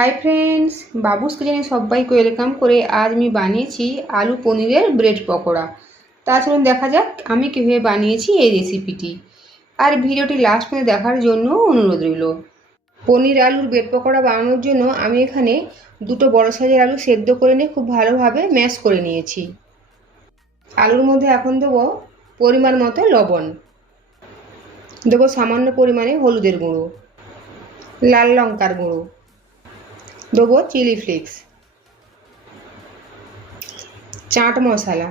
Hi friends, বাবুস কিচেনে সবাইকে welcome করে আজ আমি বানিয়েছি আলু পনিরের ব্রেড পকোড়া। তা চলুন দেখা যাক আমি কীভাবে বানিয়েছি এই রেসিপিটি। আর ভিডিওটি লাস্ট পর্যন্ত দেখার জন্য অনুরোধ রইল। পনির আলুর ব্রেড পকোড়া বানানোর জন্য আমি এখানে দুটো বড় সাইজের আলু সেদ্ধ করে নিয়ে খুব ভালোভাবে ম্যাশ করে নিয়েছি। আলুর মধ্যে এখন দেবো পরিমাণ মতো লবণ, দেবো সামান্য পরিমাণে হলুদের গুঁড়ো, লাল লঙ্কার গুঁড়ো, দেবো চিলি ফ্লেক্স, চাট মশলা,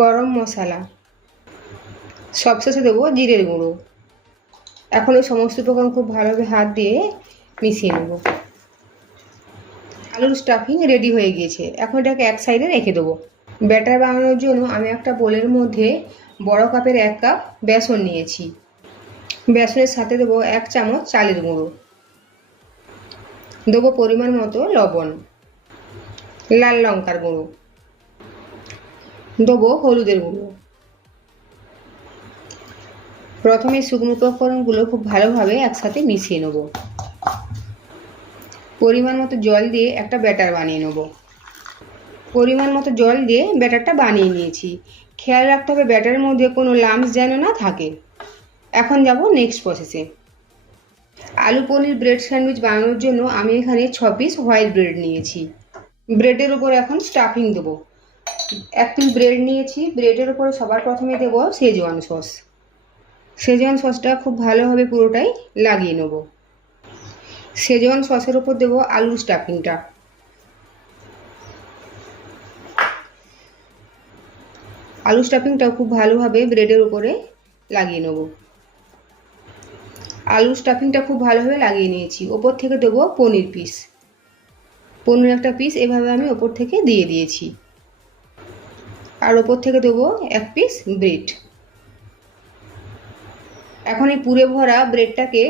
গরম মশলা, সবশেষে দেবো জিরের গুঁড়ো। এখন এই সমস্ত উপকরণ খুব ভালোভাবে হাত দিয়ে মিশিয়ে নেব। আলুর স্টাফিং রেডি হয়ে গিয়েছে, এখন এটাকে এক সাইডে রেখে দেবো। ব্যাটার বানানোর জন্য আমি একটা বোলের মধ্যে বড় কাপের 1 কাপ বেসন নিয়েছি। বেসনের সাথে দেবো 1 চামচ চালের গুঁড়ো, দেবো পরিমাণ মতো লবণ, লাল লঙ্কার গুঁড়ো, দেবো হলুদের গুঁড়ো। প্রথমে শুকনো উপকরণগুলো খুব ভালোভাবে একসাথে মিশিয়ে নেব। পরিমাণ মতো জল দিয়ে একটা ব্যাটার বানিয়ে নেব। পরিমাণ মতো জল দিয়ে ব্যাটারটা বানিয়ে নিয়েছি। খেয়াল রাখতে হবে ব্যাটারের মধ্যে কোনো লাম্পস যেন না থাকে। এখন যাব নেক্সট প্রসেসে। আলু পনির ব্রেড স্যান্ডউইচ বানানোর জন্য আমি এখানে 6 পিস হোয়াইট ব্রেড নিয়েছি। ব্রেডের উপর এখন স্টাফিং দেবো। 1 পিস ব্রেড নিয়েছি। ব্রেডের উপরে সবার প্রথমে দেবো শেজওয়ান সস। শেজওয়ান সসটা খুব ভালোভাবে পুরোটাই লাগিয়ে নেব। শেজওয়ান সসের উপর দেবো আলুর স্টাফিংটা। আলু স্টাফিংটাও খুব ভালোভাবে ব্রেডের উপরে লাগিয়ে নেব। আলু স্টাফিংটা খুব ভালোভাবে লাগিয়ে নিয়েছি। ওপর থেকে দেবো পনির পিস। পনির একটা পিস এভাবে আমি ওপর থেকে দিয়ে দিয়েছি। আর ওপর থেকে দেবো 1 পিস ব্রেড। এখন এই পুরে ভরা ব্রেডটাকে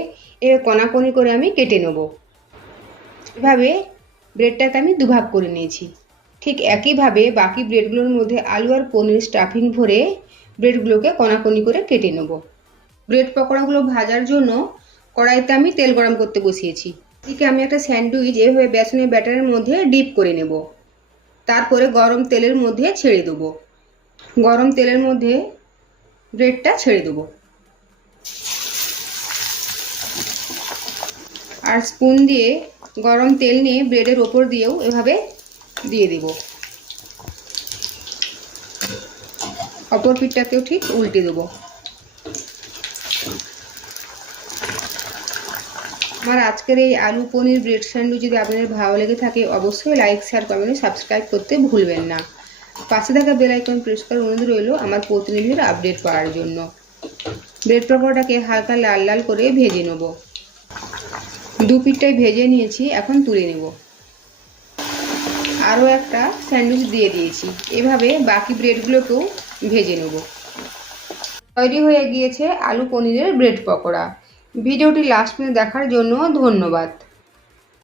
কণাকণি করে আমি কেটে নেব। এভাবে ব্রেডটাকে আমি দুভাগ করে নিয়েছি। ঠিক একইভাবে বাকি ব্রেডগুলোর মধ্যে আলু আর পনির স্টাফিং ভরে ব্রেডগুলোকে কণাকণি করে কেটে নেব। ব্রেড পকোড়াগুলো ভাজার জন্য কড়াইতে আমি তেল গরম করতে বসিয়েছি। এদিকে আমি একটা স্যান্ডউইচ এভাবে বেসনের ব্যাটারের মধ্যে ডিপ করে নেব। তারপরে গরম তেলের মধ্যে ছেড়ে দেবো। গরম তেলের মধ্যে ব্রেডটা ছেড়ে দেবো। আর স্পুন দিয়ে গরম তেল নিয়ে ব্রেডের ওপর দিয়েও এভাবে দিয়ে দেব। অপর পিঠটাকেও ঠিক উল্টে দেবো। আমার আজকের এই আলু পনির ব্রেড স্যান্ডউইচ যদি আপনাদের ভালো লেগে থাকে অবশ্যই লাইক, শেয়ার, কমেন্ট, সাবস্ক্রাইব করতে ভুলবেন না। পাশে থাকা বেল আইকন প্রেস করার অনুরোধ রইল আমার প্রতিনিধির আপডেট পাওয়ার জন্য। ব্রেড পকোড়াটাকে হালকা লাল লাল করে ভেজে নেব। 2 পিঠটাই ভেজে নিয়েছি, এখন তুলে নেব। আরও একটা স্যান্ডউইচ দিয়ে দিয়েছি। এভাবে বাকি ব্রেডগুলোকেও ভেজে নেব। তৈরি হয়ে গিয়েছে আলু পনিরের ব্রেড পকোড়া। ভিডিওটি লাস্ট পর্যন্ত দেখার জন্য ধন্যবাদ।